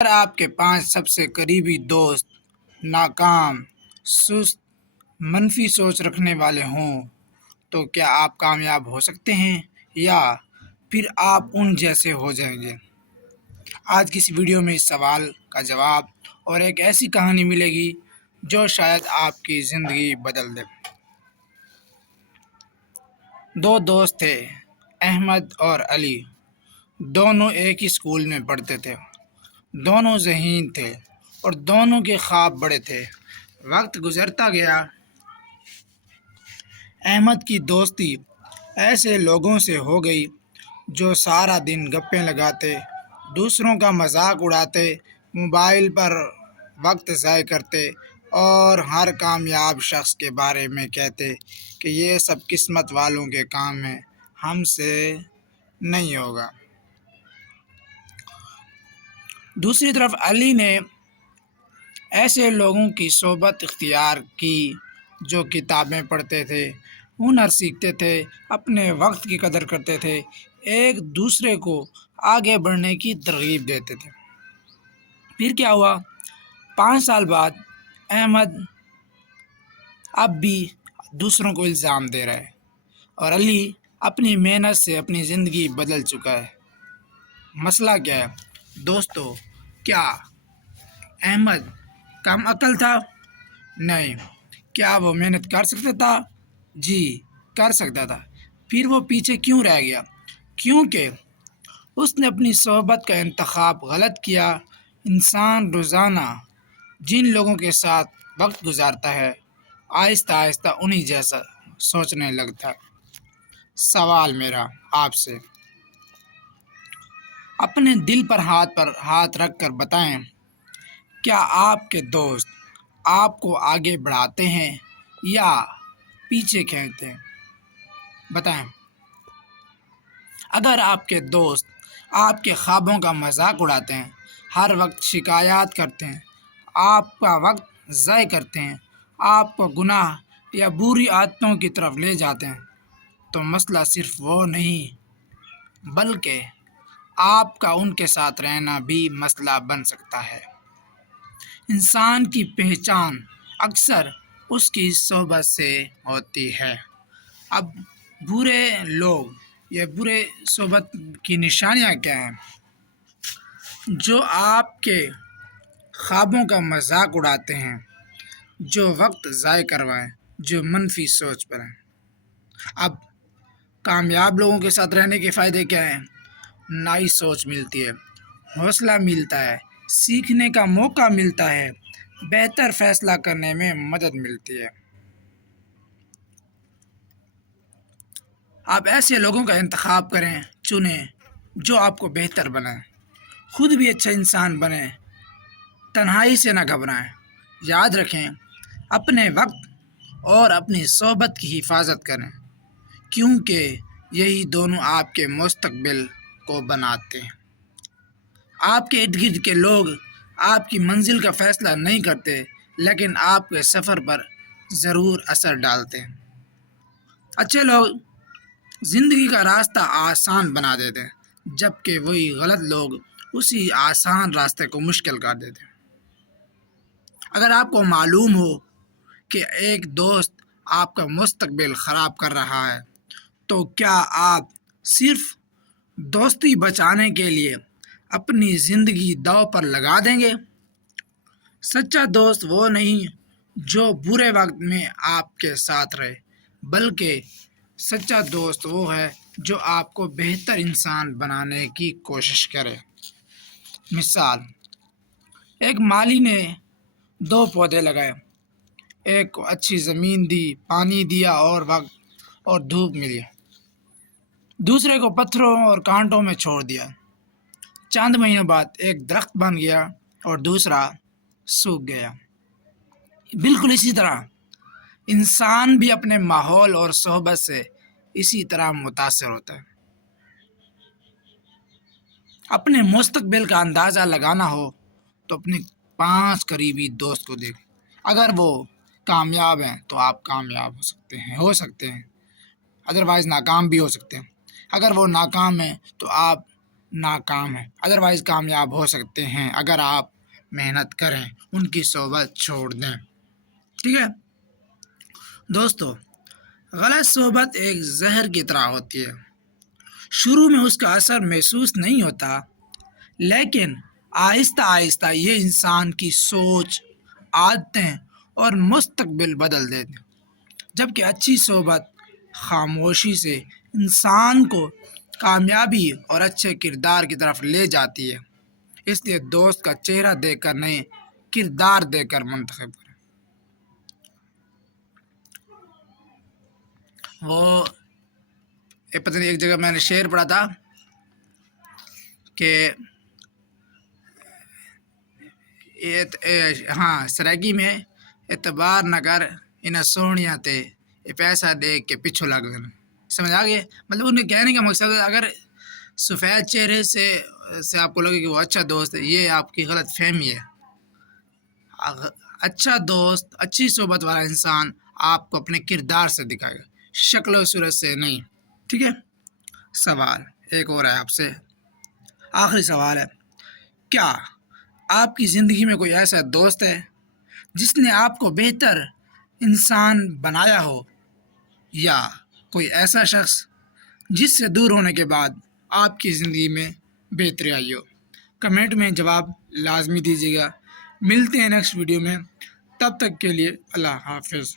اگر آپ کے 5 سب سے قریبی دوست ناکام، سست، منفی سوچ رکھنے والے ہوں تو کیا آپ کامیاب ہو سکتے ہیں یا پھر آپ ان جیسے ہو جائیں گے؟ آج کی اس ویڈیو میں اس سوال کا جواب اور ایک ایسی کہانی ملے گی جو شاید آپ کی زندگی بدل دے۔ دو دوست تھے، احمد اور علی۔ دونوں ایک ہی اسکول میں پڑھتے تھے، دونوں ذہین تھے اور دونوں کے خواب بڑے تھے۔ وقت گزرتا گیا، احمد کی دوستی ایسے لوگوں سے ہو گئی جو سارا دن گپیں لگاتے، دوسروں کا مذاق اڑاتے، موبائل پر وقت ضائع کرتے اور ہر کامیاب شخص کے بارے میں کہتے کہ یہ سب قسمت والوں کے کام ہیں، ہم سے نہیں ہوگا۔ دوسری طرف علی نے ایسے لوگوں کی صحبت اختیار کی جو کتابیں پڑھتے تھے، ہنر سیکھتے تھے، اپنے وقت کی قدر کرتے تھے، ایک دوسرے کو آگے بڑھنے کی ترغیب دیتے تھے۔ پھر کیا ہوا؟ 5 سال بعد احمد اب بھی دوسروں کو الزام دے رہا ہے اور علی اپنی محنت سے اپنی زندگی بدل چکا ہے۔ مسئلہ کیا ہے دوستو؟ کیا احمد کم عقل تھا؟ نہیں۔ کیا وہ محنت کر سکتا تھا؟ جی کر سکتا تھا۔ پھر وہ پیچھے کیوں رہ گیا؟ کیونکہ اس نے اپنی صحبت کا انتخاب غلط کیا۔ انسان روزانہ جن لوگوں کے ساتھ وقت گزارتا ہے، آہستہ آہستہ انہی جیسا سوچنے لگتا ہے۔ سوال میرا آپ سے، اپنے دل پر ہاتھ رکھ کر بتائیں، کیا آپ کے دوست آپ کو آگے بڑھاتے ہیں یا پیچھے کھینچتے ہیں؟ بتائیں۔ اگر آپ کے دوست آپ کے خوابوں کا مذاق اڑاتے ہیں، ہر وقت شکایات کرتے ہیں، آپ کا وقت ضائع کرتے ہیں، آپ کو گناہ یا بری عادتوں کی طرف لے جاتے ہیں، تو مسئلہ صرف وہ نہیں بلکہ آپ کا ان کے ساتھ رہنا بھی مسئلہ بن سکتا ہے۔ انسان کی پہچان اکثر اس کی صحبت سے ہوتی ہے۔ اب برے لوگ یا برے صحبت کی نشانیاں کیا ہیں؟ جو آپ کے خوابوں کا مذاق اڑاتے ہیں، جو وقت ضائع کروائیں، جو منفی سوچ پر ہیں۔ اب کامیاب لوگوں کے ساتھ رہنے کے فائدے کیا ہیں؟ نئی سوچ ملتی ہے، حوصلہ ملتا ہے، سیکھنے کا موقع ملتا ہے، بہتر فیصلہ کرنے میں مدد ملتی ہے۔ آپ ایسے لوگوں کا انتخاب کریں، چنیں جو آپ کو بہتر بنائیں، خود بھی اچھا انسان بنیں، تنہائی سے نہ گھبرائیں۔ یاد رکھیں، اپنے وقت اور اپنی صحبت کی حفاظت کریں، کیونکہ یہی دونوں آپ کے مستقبل کو بناتے ہیں۔ آپ کے ارد گرد کے لوگ آپ کی منزل کا فیصلہ نہیں کرتے، لیکن آپ کے سفر پر ضرور اثر ڈالتے ہیں۔ اچھے لوگ زندگی کا راستہ آسان بنا دیتے ہیں، جبکہ وہی غلط لوگ اسی آسان راستے کو مشکل کر دیتے ہیں۔ اگر آپ کو معلوم ہو کہ ایک دوست آپ کا مستقبل خراب کر رہا ہے، تو کیا آپ صرف دوستی بچانے کے لیے اپنی زندگی داؤ پر لگا دیں گے؟ سچا دوست وہ نہیں جو برے وقت میں آپ کے ساتھ رہے، بلکہ سچا دوست وہ ہے جو آپ کو بہتر انسان بنانے کی کوشش کرے۔ مثال، ایک مالی نے 2 پودے لگائے، ایک کو اچھی زمین دی، پانی دیا اور وقت اور دھوپ ملی، دوسرے کو پتھروں اور کانٹوں میں چھوڑ دیا۔ چند مہینوں بعد ایک درخت بن گیا اور دوسرا سوکھ گیا۔ بالکل اسی طرح انسان بھی اپنے ماحول اور صحبت سے اسی طرح متاثر ہوتا ہے۔ اپنے مستقبل کا اندازہ لگانا ہو تو اپنے 5 قریبی دوست کو دیکھ، اگر وہ کامیاب ہیں تو آپ کامیاب ہو سکتے ہیں، ادروائز ناکام بھی ہو سکتے ہیں۔ اگر وہ ناکام ہیں تو آپ ناکام ہیں، ادروائز کامیاب ہو سکتے ہیں اگر آپ محنت کریں، ان کی صحبت چھوڑ دیں۔ ٹھیک ہے دوستو، غلط صحبت ایک زہر کی طرح ہوتی ہے۔ شروع میں اس کا اثر محسوس نہیں ہوتا، لیکن آہستہ آہستہ یہ انسان کی سوچ، عادتیں اور مستقبل بدل دیتے ہیں، جبکہ اچھی صحبت خاموشی سے انسان کو کامیابی اور اچھے کردار کی طرف لے جاتی ہے۔ اس لیے دوست کا چہرہ دیکھ کر نہیں، کردار دیکھ کر منتخب کریں۔ وہ پتہ نہیں، ایک جگہ میں نے شعر پڑھا تھا کہ ہاں، سرائیکی میں اعتبار نہ کر انہیں سونیاں تے یہ پیسہ دیکھ کے پچھو لگ لینا۔ سمجھ آ گئے؟ مطلب ان کے کہنے کا مقصد ہے اگر سفید چہرے سے آپ کو لگے کہ وہ اچھا دوست ہے، یہ آپ کی غلط فہمی ہے۔ اچھا دوست، اچھی صحبت والا انسان آپ کو اپنے کردار سے دکھائے گا، شکل و صورت سے نہیں۔ ٹھیک ہے، سوال ایک اور ہے آپ سے، آخری سوال ہے، کیا آپ کی زندگی میں کوئی ایسا دوست ہے جس نے آپ کو بہتر انسان بنایا ہو، یا کوئی ایسا شخص جس سے دور ہونے کے بعد آپ کی زندگی میں بہتری آئی ہو؟ کمنٹ میں جواب لازمی دیجیے گا۔ ملتے ہیں نیکسٹ ویڈیو میں، تب تک کے لیے اللہ حافظ۔